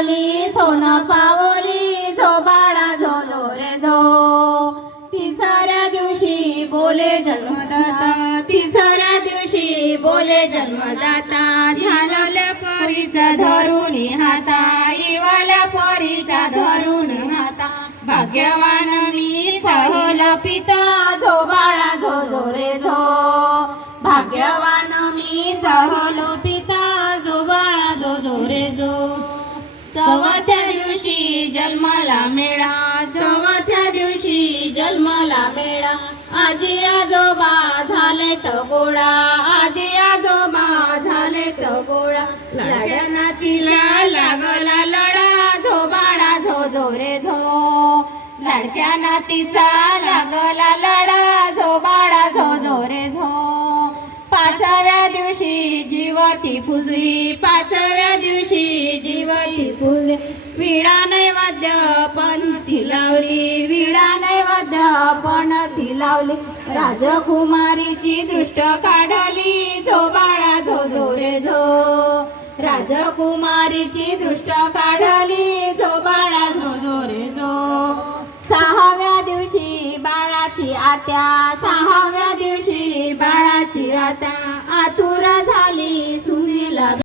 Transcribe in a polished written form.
झाली सोनं पावली झो बाळा झो झो रे झो. तिसऱ्या दिवशी बोले जन्मदाता, तिसऱ्या दिवशी बोले जन्मदाता. झालेल्या परीचा धरून हाता, येवाल्या परीचा धरून हाता. भाग्यवान मी पाहिला पिता झो बाळा झो झो रे झो. भाग्यवान मी पाहिलो पिता झो बाळा झो झो रे झो. चौथ्या दिवशी जन्माला मेळा, चौथ्या दिवशी जन्माला मेळा. आजी आजोबा झाले तर गोळा, आजी आजोबा झाले तर गोळा. लाड्या नातीला लागला लढा झो बाळा झो झो रे झो. लाडक्या नातीचा लागला लढा झो बाळा झो झो रे झो. पाचव्या दिवशी जीवती पुजली, पाचव्या दिवशी जीवती पुजली. विडा नैवेद्य पणती लावली, विडा नैवेद्य पणती लावली. राजकुमारीची दृष्ट काढली झो बाळा झो झो रे झो. राजकुमारीची दृष्ट काढली झो बाळा झो झो रे झो. सहाव्या दिवशी बाळाची आत्या, सहाव्या दिवशी बाळाची आत्या. आतुर झाली सुनेला